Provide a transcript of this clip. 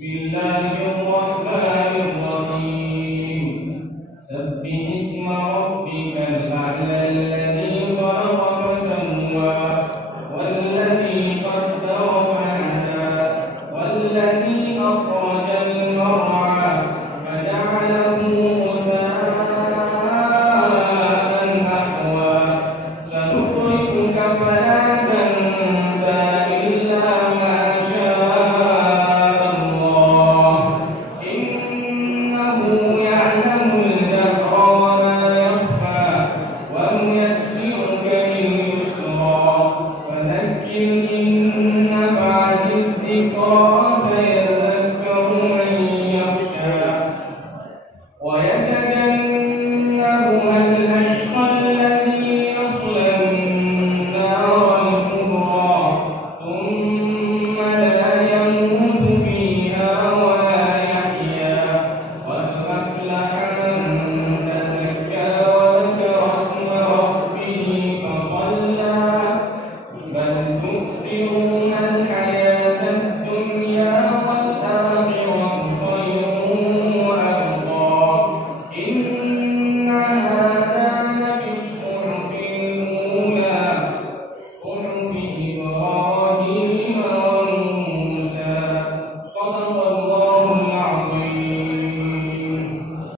بسم الله الرحمن الرحيم سبح اسم ربك الأعلى الذي خلق فسوى والذي قدر فهدى والذي أخرج